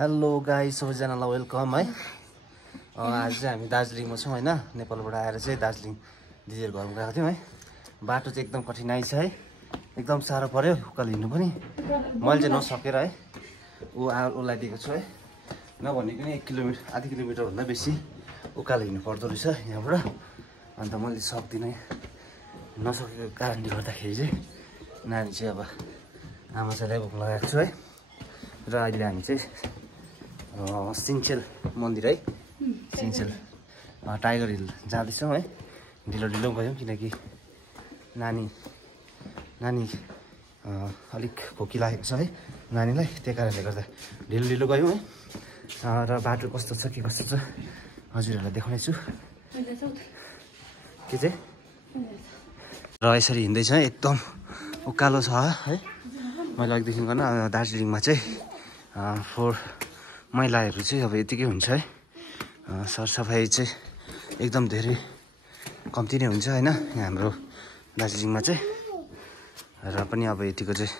Hello guys सबैजनालाई welcome है। आज चाहिँ हामी दार्जिलिङमा छौँ हैन। नेपालबाट आएर चाहिँ दार्जिलिङ दिदीहरु घरमा गएको थियौँ है। बाटो चाहिँ एकदम कठिनाइ छ है, एकदम साह्रो पर्यो उकालो हिँड्नु पनि। मैले चाहिँ नसकेर है उसलाई दिएको छु है, नभनेको नि 1 किलोमिटर आधा किलोमिटर भन्दा बेसी उकालो हिँड्नु पर्दो रहेछ यहाँबाट। अन्त मैले सक्दिनँ, नसकेको कारणले गर्दाखेरि चाहिँ नानी चाहिँ अब आमा चाहिँलाई भोक लगाएको छु है। र अहिले हामी चाहिँ सिन्चेल मन्दिर है, सिन्चेल टाइगर हिल जाँदैछौँ है। ढिलो ढिलो गयौँ किनकि नानी अलिक भोकी लागेको छ है नानीलाई, त्यही कारणले गर्दा ढिलो ढिलो गयौँ है। र बाटो कस्तो छ के कस्तो छ हजुरहरूलाई देखाउनेछु के चाहिँ। र यसरी हिँड्दैछ है, एकदम उकालो छ है। मैले अघिदेखि गर्न दार्जिलिङमा चाहिँ फोहोर मैलाहरू चाहिँ अब यतिकै हुन्छ है। सरसफाइ चाहिँ एकदम धेरै कम्ती नै हुन्छ हैन यहाँ हाम्रो दार्जिलिङमा चाहिँ। र पनि अब यतिको चाहिँ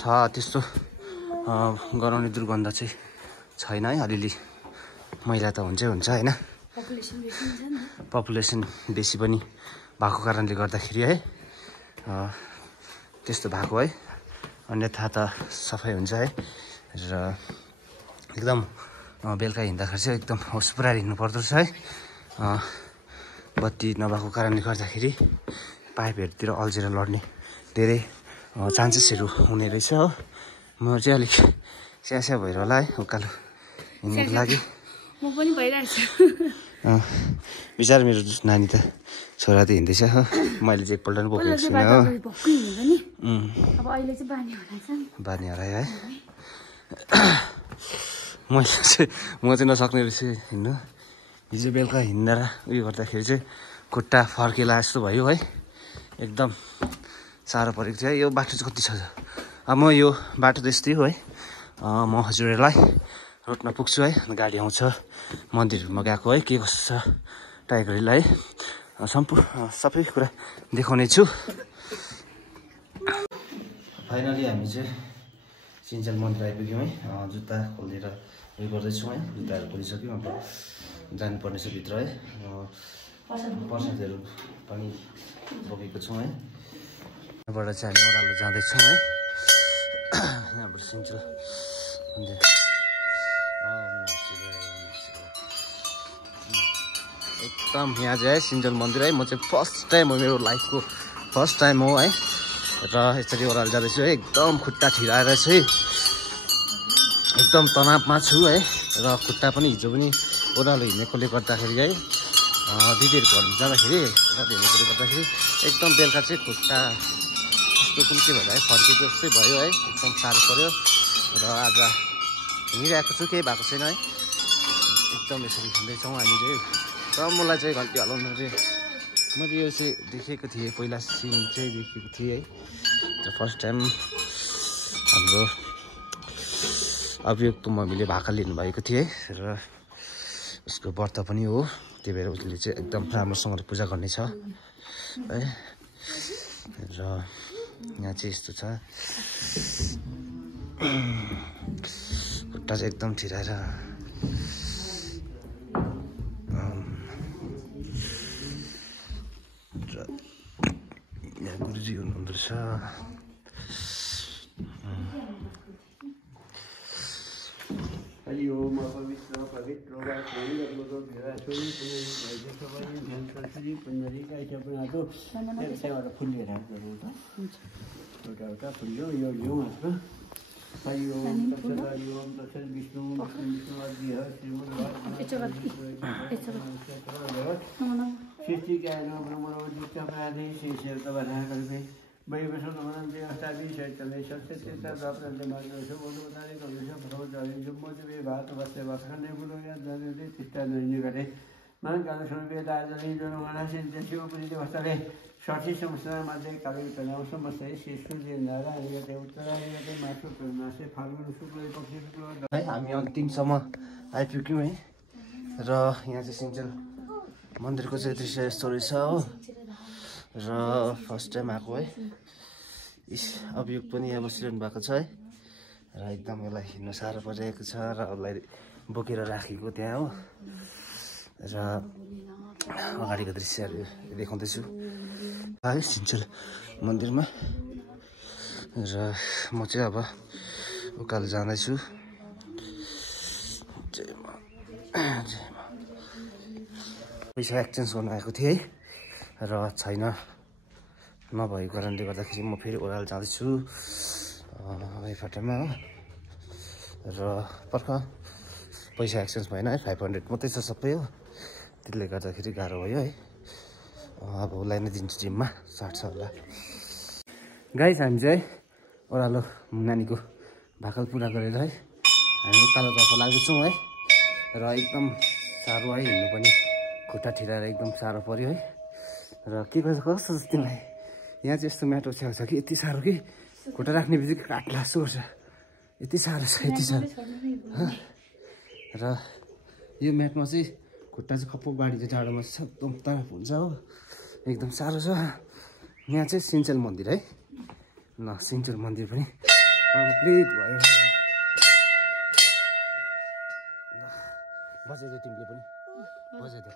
छ, त्यस्तो गराउने दुर्गन्ध चाहिँ छैन है। अलिअलि मैला त हुन्छै हुन्छ हैन, पपुलेसन बेसी पनि भएको कारणले गर्दाखेरि है त्यस्तो भएको है। अन्यथा त सफाइ हुन्छ है। र एकदम बेलुका हिँड्दाखेरि चाहिँ एकदम होस पुऱ्याएर हिँड्नु पर्दो रहेछ है। बत्ती नभएको कारणले गर्दाखेरि पाइपहरूतिर अल्झेर लड्ने धेरै चान्सेसहरू हुने रहेछ हो। म चाहिँ अलिक स्यास्या भएर होला है उकालो हिँड्नुको लागि। म पनि भइरहेछु बिचार मेरो नानी त छोरा त हिँड्दैछ हो, मैले चाहिँ एकपल्ट पनि बोकेको छुइनँ हो। अब अहिले चाहिँ बानी हरायो है। म चाहिँ नसक्ने रहेछ हिँड्नु। हिजो बेलुका हिँडेर उयो गर्दाखेरि चाहिँ खुट्टा फर्केला जस्तो भयो है, एकदम साह्रो परेको थियो है। यो बाटो चाहिँ कति छ, अब म यो बाटो त यस्तै हो है। म हजुरहरूलाई रोडमा पुग्छु है, गाडी आउँछ मन्दिरमा गएको है, के कस्तो छ टाइगर हिल है, सबै कुरा देखाउने छु। फाइनली हामी चाहिँ सिन्चेल मन्दिर आइपुग्यौँ है। जुत्ता खोलेर उयो गर्दैछौँ है, जुत्ताहरू खोलिसक्यौँ। अब जानुपर्ने छ भित्र है। प्रसादहरू पनि बोकेको छौँ है। यहाँबाट चाहिँ हामी ओह्रालो जाँदैछौँ है। यहाँबाट सिन्चेल मन्दिर एकदम यहाँ चाहिँ है सिन्चेल मन्दिर है। म चाहिँ फर्स्ट टाइम हो, मेरो लाइफको फर्स्ट टाइम हो है। र यसरी ओह्रालो जाँदैछु है, एकदम खुट्टा ठिराएर चाहिँ एकदम तनावमा छु है। र खुट्टा पनि हिजो पनि ओह्रालो हिँडेकोले गर्दाखेरि है, दिदीहरूको घरमा जाँदाखेरि ओह्रालो हिँडेकोले गर्दाखेरि एकदम बेलुका चाहिँ खुट्टा यस्तो कुन के भएर है फर्केको जस्तै भयो है, एकदम साह्रो पऱ्यो। र आज हिँडिरहेको छु, केही भएको छैन है, एकदम यसरी हिँड्दैछौँ हामी चाहिँ। र मलाई चाहिँ घन्टी हलाउनु चाहिँ मैले यो चाहिँ देखेको थिएँ, पहिला सिन चाहिँ देखेको थिएँ है। र फर्स्ट टाइम हाम्रो अभियुक्त मम्मीले भाका लिनुभएको थियो है। र उसको व्रत पनि हो, त्यही भएर उसले चाहिँ एकदम राम्रोसँगले पूजा गर्नेछ है। र यहाँ चाहिँ यस्तो छ, खुट्टा चाहिँ एकदम ठिराएर यहाँ गुरुजी हुनुहुँदो रहेछ। हरिओम पवित्र पवित्र फुलिएर एउटा फुल्यो यो यो हातमा। हरिओम तत्सत् हरिओम तत्सत् विष्णु विष्णुअद्य सृष्टिकाय ब्रह्मणोदित्यपराधे श्रीशेवतवराकल्पे वैवस्वतमनन्ते अष्टादि चैतन्ये सत्यचित्ता प्राप्तन्ते मार्गदर्शो बोधोदारे कविशो प्रभुदारे जुम्मोचवे भातवस्य वत्खण्डे पुरोयाद्दन्ते तिष्ठान्निकटे मनकालस्वरूपे दार्जलिङ जनमानसिन्त्यशिवपुरीति वस्तरे षठी संवत्सरमध्ये कालवितनाम संवत्सरे श्रीसूर्यनारायणगते उत्तरायणगते मासु पूर्णमासे फाल्गुन शुक्ल पक्ष शुक्ल है। हामी अन्तिमसम्म आइपुग्यौँ है। र यहाँ चाहिँ सिन्चेल मन्दिरको चाहिँ दृश्य यस्तो रहेछ हो। र फर्स्ट टाइम आएको है। अभियोग पनि यहाँ बसिरहनु भएको छ है। र एकदम यसलाई हिँड्न साह्रो परिरहेको छ र उसलाई बोकेर राखेको त्यहाँ हो र अगाडिको दृश्यहरू देखाउँदैछु है सिन्चेल मन्दिरमा र म चाहिँ अब उकालो जाँदैछु पैसा एक्सचेन्ज गर्न आएको थिएँ है र छैन नभएको कारणले गर्दाखेरि म फेरि ओह्रालो जाँदैछु बाटोमा हो र पर्ख पैसा एक्सचेन्ज भएन है 500 मात्रै छ सबै हो त्यसले गर्दाखेरि गाह्रो भयो है अब उसलाई नै दिन्छु जिममा साट्छ होला गाइस हामी चाहिँ ओह्रालो नानीको भाकल पुरा गरेर है हामी उकालोतर्फ लाग्दैछौँ है र एकदम साह्रो है हिँड्नु पनि खुट्टा ठिराएर एकदम साह्रो पऱ्यो है र के गर्छ कस्तो छ तिमीलाई यहाँ चाहिँ यस्तो म्याट ओछ्याएको छ कि यति साह्रो कि खुट्टा राख्ने बित्तिकै काट लासो गर्छ यति साह्रो छ यति साह्रो र यो म्याटमा चाहिँ खुट्टा चाहिँ खप्पो बाढी चाहिँ जाडोमा चाहिँ एकदम तराप हुन्छ हो एकदम साह्रो छ यहाँ चाहिँ सिन्चेल मन्दिर है ल सिन्चेल मन्दिर पनि कम्प्लिट भयो बजाइदेऊ तिमीले पनि बजाइदेऊ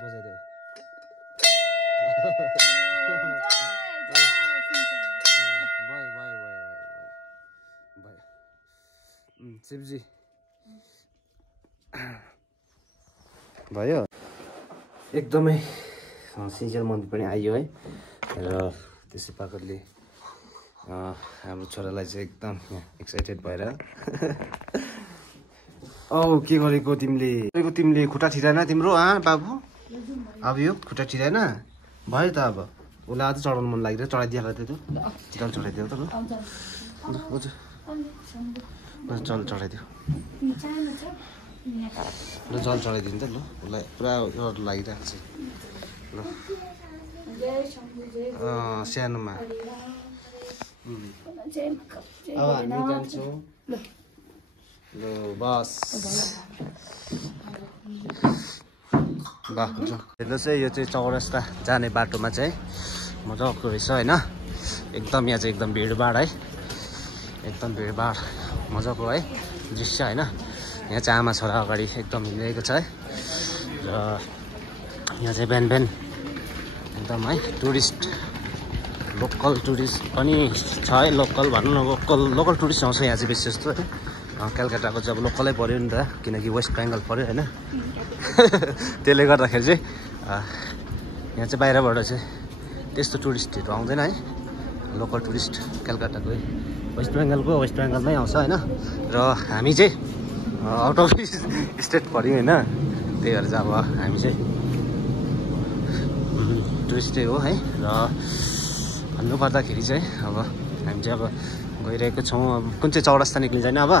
बजाइदेऊ शिवजी भयो एकदमै सिन्चेल मन्दिर पनि आइयो है र त्यसै पाकरले हाम्रो छोरालाई चाहिँ एकदम एक्साइटेड भएर औ के गरेको तिमीले खुट्टा ठिराएन तिम्रो बाबु अब यो खुट्टा ठिराएन भयो त अब उसलाई अझै चढाउनु मन लागिरहेको चढाइदिएर त्यो जल चढाइदियो त ल जल चढाइदियो ल जल चढाइदिनु त ल उसलाई पुरा डर लागिरहेको छ ल सानोमा अब हामी जान्छौँ ल बस हेर्नुहोस् है यो चाहिँ चौरस्ता जाने बाटोमा चाहिँ मजाको रहेछ होइन एकदम यहाँ चाहिँ एकदम भिडभाड है एकदम भिडभाड मजाको है दृश्य होइन यहाँ चाहिँ आमा छोरा अगाडि एकदम हिँडिरहेको छ है र यहाँ चाहिँ बिहान बिहान एकदम है टुरिस्ट लोकल टुरिस्ट पनि छ है लोकल भनौँ न लोकल टुरिस्ट आउँछ यहाँ चाहिँ बेसी जस्तो है कलकत्ताको चाहिँ अब लोकलै पऱ्यो नि त किनकि वेस्ट बेङ्गल पऱ्यो होइन त्यसले गर्दाखेरि चाहिँ यहाँ चाहिँ बाहिरबाट चाहिँ त्यस्तो टुरिस्टहरू आउँदैन है लोकल टुरिस्ट कलकत्ताको वेस्ट बेङ्गलमै आउँछ होइन र हामी चाहिँ आउट अफ स्टेट पऱ्यौँ होइन त्यही भएर चाहिँ अब हामी चाहिँ टुरिस्टै हो है र भन्नुपर्दाखेरि चाहिँ अब हामी चाहिँ अब गइरहेको छौँ अब कुन चाहिँ चौरस्ता निक्लिन्छ होइन अब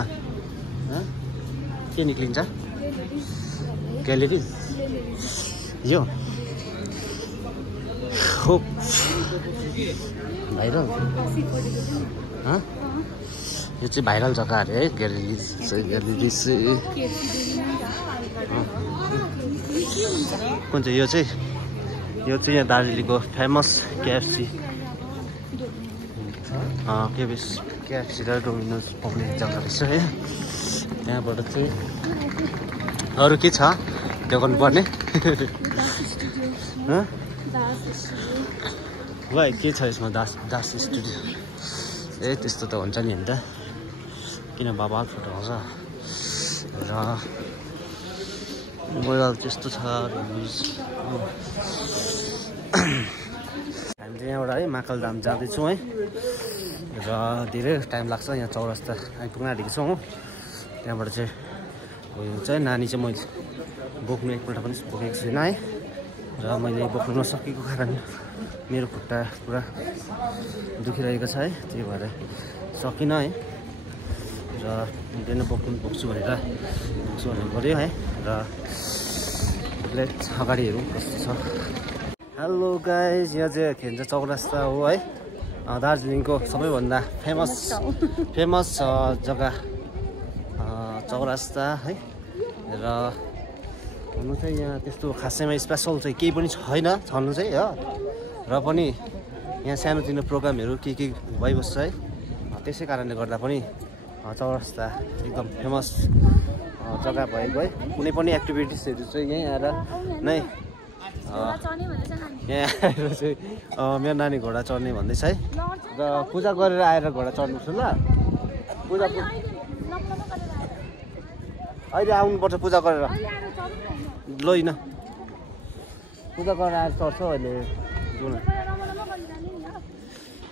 के निक्लिन्छ ग्यालेरी यो हो भाइरल यो चाहिँ भाइरल जग्गा अरे है ग्यालेरी कुन चाहिँ यो चाहिँ यहाँ दार्जिलिङको फेमस केएफसी केएफसी र डोमिनोज पाउने जग्गा रहेछ है त्यहाँबाट चाहिँ अरू के छ देखाउनु पर्ने भाइ के छ यसमा दास स्टुडियो ए त्यस्तो त हुन्छ नि अन्त किन बाबा फोटो आउँछ र मोबाइल त्यस्तो छ हामी चाहिँ यहाँबाट है महाकालधाम जाँदैछौँ है र धेरै टाइम लाग्छ यहाँ चौरस्ता आइपुग्न आँटेको छौँ त्यहाँबाट चाहिँ उयो चाहिँ नानी चाहिँ मैले बोक्नु एकपल्ट पनि बोकेको छुइनँ है र मैले बोक्नु नसकेको कारण मेरो खुट्टा पुरा दुखिरहेको छ है त्यही भएर सकिनँ है र बिहान बोक्छु भनेर पऱ्यो है र लेट अगाडि हेरौँ कस्तो छ हेलो गाइज यहाँ चाहिँ के भन्छ चौरस्ता हो है दार्जिलिङको सबैभन्दा फेमस जग्गा चौरस्ता है र हुनु चाहिँ यहाँ त्यस्तो खासैमा स्पेसल चाहिँ केही पनि छैन छनु चाहिँ हो र पनि यहाँ सानोतिनो प्रोग्रामहरू के भइबस्छ है त्यसै कारणले गर्दा पनि चौरस्ता एकदम फेमस जग्गा भएको है। कुनै पनि एक्टिभिटिजहरू चाहिँ यहीँ आएर नै यहाँ आएर चाहिँ मेरो नानी घोडा चढ्ने भन्दैछ है। र पूजा गरेर आएर घोडा चढ्नुपर्छ ल। पूजा अहिले आउनुपर्छ पूजा गरेर लैन पूजा गरेर आएर चढ्छ अहिले जुन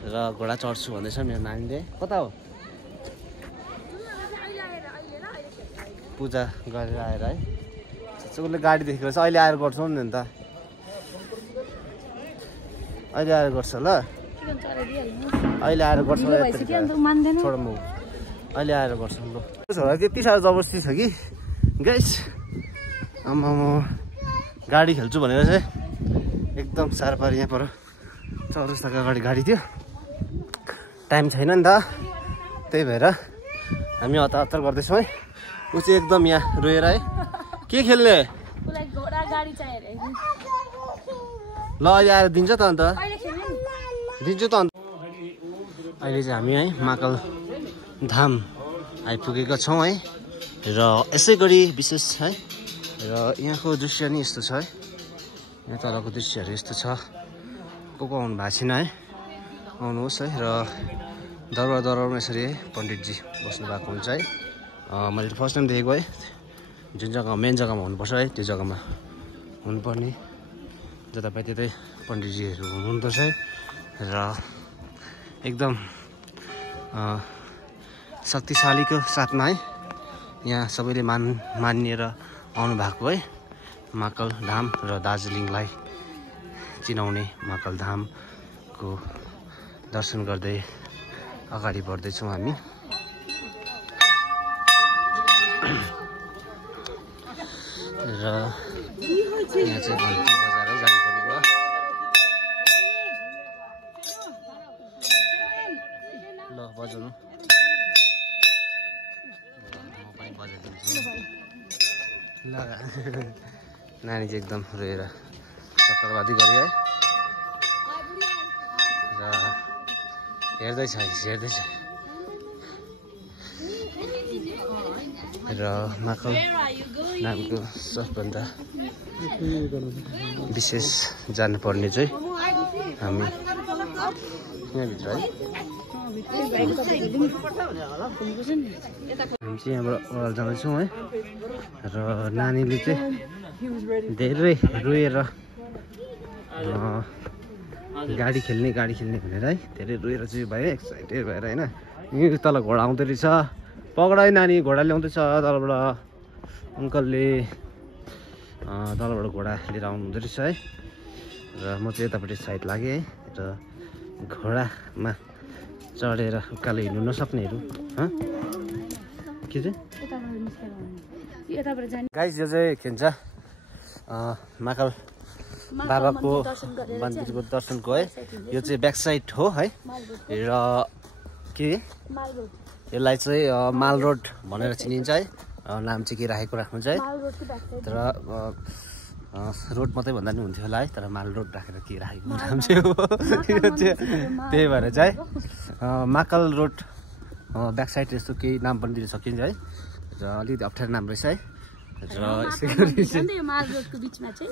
र घोडा चढ्छु भन्दैछ मेरो नानीले। कता हो पूजा गरेर आएर है उसले गाडी देखेको छ अहिले आएर गर्छौँ नि अन्त अहिले आएर गर्छ ल अहिले आएर गर्छौँ छोड म अहिले आएर गर्छौँ ल। त्यति साह्रो जबरजस्ती छ कि गाइस आमा म गाडी खेल्छु भनेर चाहिँ एकदम साह्रो पारि यहाँ पर चौरस्ताको अगाडि गाडी थियो टाइम छैन नि त त्यही भएर हामी हतार हतार गर्दैछौँ है। ऊ चाहिँ एकदम यहाँ रोएर है के खेल्ने ल अहिले आएर दिन्छ त अन्त दिन्छु त अन्त। अहिले चाहिँ हामी है महाकाल धाम आइपुगेका छौँ है र यसै गरी विशेष है र यहाँको दृश्य नि यस्तो छ है। यहाँ तलको दृश्यहरू यस्तो छ। को आउनु भएको छैन है आउनुहोस् है। र दरबारमा यसरी है पण्डितजी बस्नु भएको हुन्छ है। मैले फर्स्ट टाइम देखेको है जुन जग्गा मेन जग्गामा हुनुपर्छ है त्यो जग्गामा हुनुपर्ने जतापाइ त्यतै पण्डितजीहरू हुनुहुँदो रहेछ है। र एकदम शक्तिशालीको साथमा है यहाँ सबैले मानिएर आउनु भएको है महाकाल धाम र दार्जिलिङलाई चिनाउने महाकाल धामको दर्शन गर्दै अगाडि बढ्दैछौँ हामी। र यहाँ चाहिँ घन्टी बजारै जानुपर्ने भयो। ल बजाउनु म पनि बजाइदिन्छु ल। नानी चाहिँ एकदम रोएर चक्करबादी गऱ्यो है र हेर्दैछ र महाकाल नामको सबभन्दा विशेष जानुपर्ने चाहिँ हामी यहाँभित्र है हामी चाहिँ यहाँबाट ओह्रालो जाँदैछौँ है। र नानीले चाहिँ धेरै रोएर गाडी खेल्ने भनेर है धेरै रोएर चाहिँ भयो एक्साइटेड भएर होइन। यहीँ तल घोडा आउँदो रहेछ पक्ड है नानी घोडा ल्याउँदैछ तलबाट अङ्कलले तलबाट घोडा लिएर आउनुहुँदो रहेछ है। र म चाहिँ यतापट्टि साइड लागेँ है। र घोडामा चढेर उकालो हिँड्नु नसक्नेहरू के चाहिँ गाइस यो चाहिँ के भन्छ महाकाल बाबाको मन्दिरको दर्शनको है यो चाहिँ ब्याक साइड हो है। र के यसलाई चाहिँ माल रोड भनेर चिनिन्छ है। नाम चाहिँ के राखेको राख्नुहुन्छ है तर रोड मात्रै भन्दा नि हुन्थ्यो होला है तर माल रोड राखेर के राखेको नाम चाहिँ हो त्यही भएर चाहिँ महाकाल रोड ब्याक साइड यस्तो केही नाम पनि दिन सकिन्छ है। र अलिकति अप्ठ्यारो नाम रहेछ है। र यसै गरी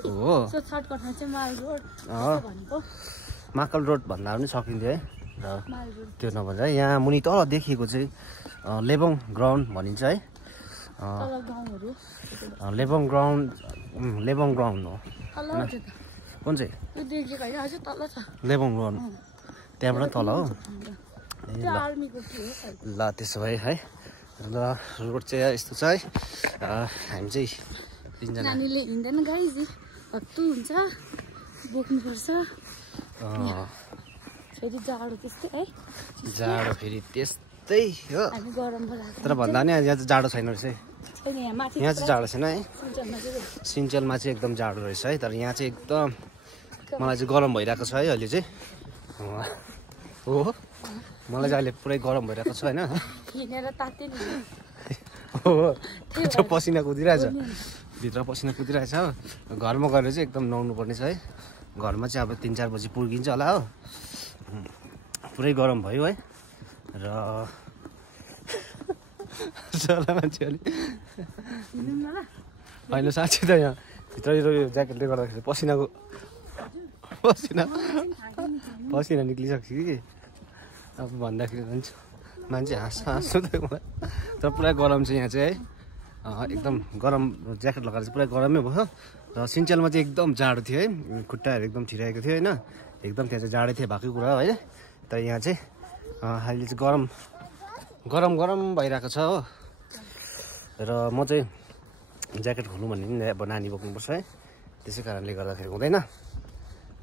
हो महाकाल रोड भन्दा पनि सकिन्थ्यो है। र त्यो नभएर यहाँ मुनि तल देखिएको चाहिँ लेबोङ ग्राउन्ड भनिन्छ है। लेबोङ ग्राउन्ड हो कुन चाहिँ लेबोङ ग्राउन्ड त्यहाँबाट तल हो ल त्यसो भए है। र रोड चाहिँ यस्तो छ है। हामी चाहिँ तिनजना नानीले हिँड्दैन गाइस हत्तु हुन्छ बोक्नुपर्छ फेरि जाडो त्यस्तै है जाडो फेरि त्यस्तै हो तर भन्दा नि यहाँ चाहिँ जाडो छैन रहेछ है। यहाँ चाहिँ जाडो छैन है। सिन्चेलमा चाहिँ एकदम जाडो रहेछ है तर यहाँ चाहिँ एकदम मलाई चाहिँ गरम भइरहेको छ है अहिले चाहिँ हो मलाई चाहिँ अहिले पुरै गरम भइरहेको छ होइन हो पसिना कुदिरहेछ भित्र पसिना कुदिरहेछ हो। घरमा गएर चाहिँ एकदम नुहाउनु पर्ने छ है। घरमा चाहिँ अब 3-4 बजी पुर्किन्छ होला हो पुरै गरम भयो है। र चला मान्छे अलि होइन साँच्चै त यहाँ भित्र यो ज्याकेटले गर्दाखेरि पसिना निक्लिसक्छ कि अब भन्दाखेरि मान्छे हाँस्छु त मलाई तर पुरा गरम छ यहाँ चाहिँ है एकदम गरम ज्याकेट लगाएर चाहिँ पुरा गरमै भयो र सिन्चेलमा चाहिँ एकदम जाडो थियो है खुट्टाहरू एकदम छिराएको थियो होइन एकदम त्यहाँ चाहिँ जाडै थियो भएकै कुरा है तर यहाँ चाहिँ अहिले चाहिँ गरम भइरहेको छ हो र म चाहिँ ज्याकेट खोल्नु भन्ने नि अब नानी बोक्नुपर्छ है त्यसै कारणले गर्दाखेरि हुँदैन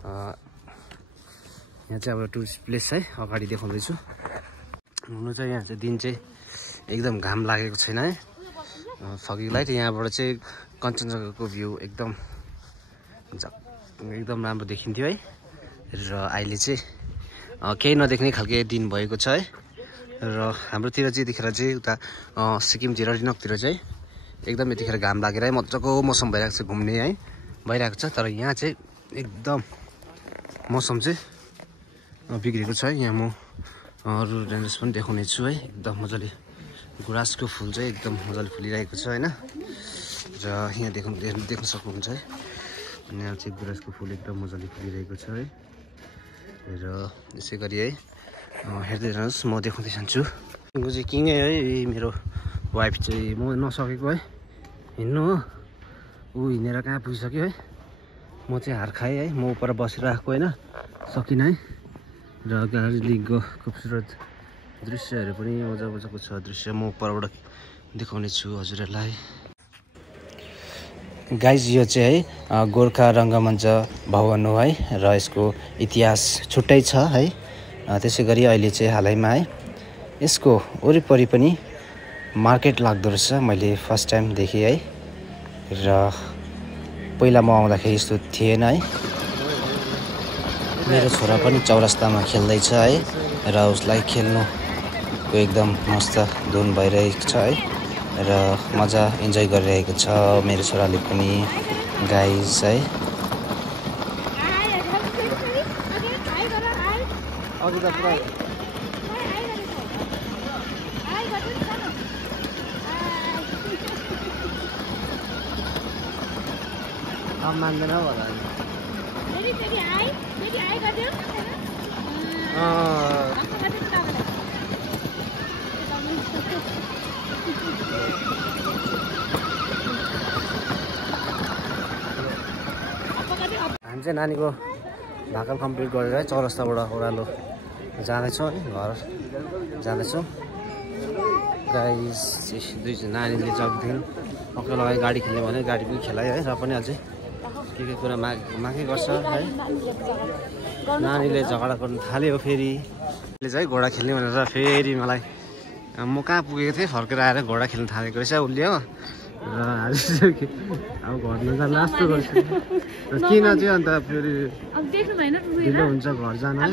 यहाँ चाहिँ अब टुरिस्ट प्लेस है अगाडि देखाउँदैछु हुनु चाहिँ यहाँ चाहिँ दिन चाहिँ एकदम घाम लागेको छैन है फगी लाइट यहाँबाट चाहिँ कञ्चनजङ्घाको भ्यू एकदम राम्रो देखिन्थ्यो है र अहिले चाहिँ केही नदेख्ने खालको दिन भएको छ है र हाम्रोतिर चाहिँ यतिखेर चाहिँ उता सिक्किमतिर रिनकतिर चाहिँ एकदम यतिखेर घाम लागेर है मजाको मौसम भइरहेको छ घुम्ने है भइरहेको छ तर यहाँ चाहिँ एकदम मौसम चाहिँ बिग्रेको छ है यहाँ म अरू रेन्जर्स पनि देखाउने छु है एकदम मजाले गुराँसको फुल चाहिँ एकदम मजाले फुलिरहेको छ होइन र यहाँ देख्न सक्नुहुन्छ है अनि यहाँ चाहिँ गुराँसको फुल एकदम मजाले फुलिरहेको छ है र यसै गरी है हेर्दै जानुहोस् म देखाउँदै जान्छु चाहिँ किङै है मेरो वाइफ चाहिँ म नसकेको है हिँड्नु हो ऊ हिँडेर कहाँ पुगिसक्यो है म चाहिँ हार खाएँ है म उपर बसेर आएको होइन सकिनँ है र दार्जिलिङको खुबसुरत दृश्यहरू पनि मजाको छ दृश्य म उपरबाट देखाउने छु हजुरहरूलाई गाइज यो चाहिँ है गोर्खा रङ्गमञ्च भवन हो है र यसको इतिहास छुट्टै छ है त्यसै गरी अहिले चाहिँ हालैमा है यसको वरिपरि पनि मार्केट लाग्दो रहेछ मैले फर्स्ट टाइम देखेँ है र पहिला म आउँदाखेरि यस्तो थिएन है मेरो छोरा पनि चौरस्तामा खेल्दैछ है र उसलाई खेल्नुको एकदम मस्त धुन भइरहेको छ है र मजा इन्जोय गरिरहेको छ मेरो छोराले पनि गाइस है अघि त पुरा अब मान्दैन होला हामी चाहिँ नानीको भाकल कम्प्लिट गरेर चौरस्ताबाट ओह्रालो जाँदैछौँ है घर जाँदैछौँ गाइस दुईजना नानीले जग्दिन पक्कै लगाइ गाडी खेल्ने भने गाडी पनि खेलायो है र पनि अझै के कुरा मागै गर्छ है नानीले झगडा गर्नु थाल्यो फेरि चाहिँ घोडा खेल्ने भनेर फेरि मलाई म कहाँ पुगेको थिएँ फर्केर आएर घोडा खेल्न थालेको रहेछ उसले हो र आज अब घर नजान लास्तो गर्छ किन चाहिँ अन्त फेरि ढिलो हुन्छ घर जान है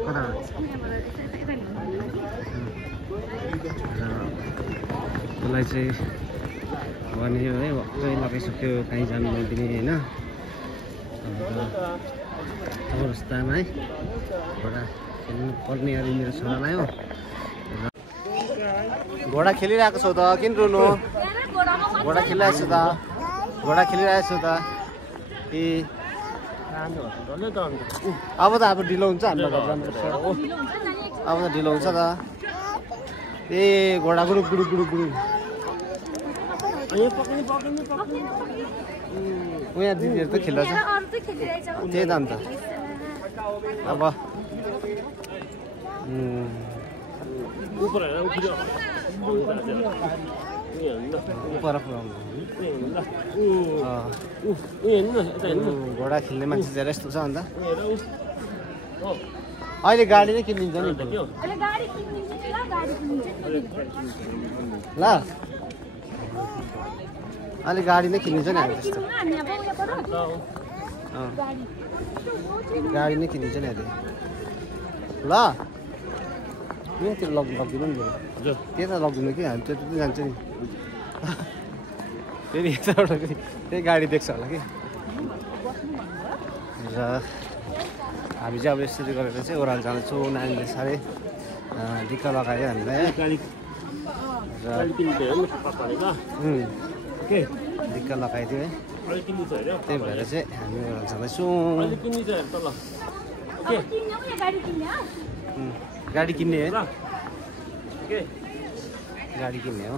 कता उसलाई चाहिँ भन्यो है भक्कै लगाइसक्यो कहीँ जानु नदिने होइन चौरस्तामा है घोडा खेल्नु पर्ने अरे मेरो छोरालाई हो घोडा खेलिरहेको छौ त किन रुनु घोडा खेलिरहेको छु त घोडा खेलिरहेको छु त ए अब त अब ढिलो हुन्छ हाम्रो घर जानुपर्छ अब त ढिलो हुन्छ त ए घोडा गुडुक गुडुक गुडुक गुडुक यहाँ दिदीहरू त खेलिरहेछ त्यही त अन्त अब घोडा खेल्ने मान्छे चाहिँ यस्तो छ अन्त अहिले गाडी नै किनिदिन्छ नि ल अहिले गाडी नै किनिदिन्छ नि हामी त्यस्तो गाडी नै किनिदिन्छ नि अहिले ल यहाँतिर लगिदिनु नि हजुर त्यता लगिदिनु कि हामी त्यति जान्छ नि फेरि यताबाट त्यही गाडी देख्छ होला कि र हामी चाहिँ अब यसरी गरेर चाहिँ ओह्रालो जाँदैछौँ नानीले साह्रै ढिक्क लगायो हामीलाई गाडी किन्दै हो नि पापाले ल ओके ढिक्क लगाइदियो है अहिले किन्नु छ अरे त्यही भएर चाहिँ हामी जाँदैछौँ अहिले किन्नु छ अरे तल ओके गाडी किन्ने है ल ओके गाडी किन्ने हो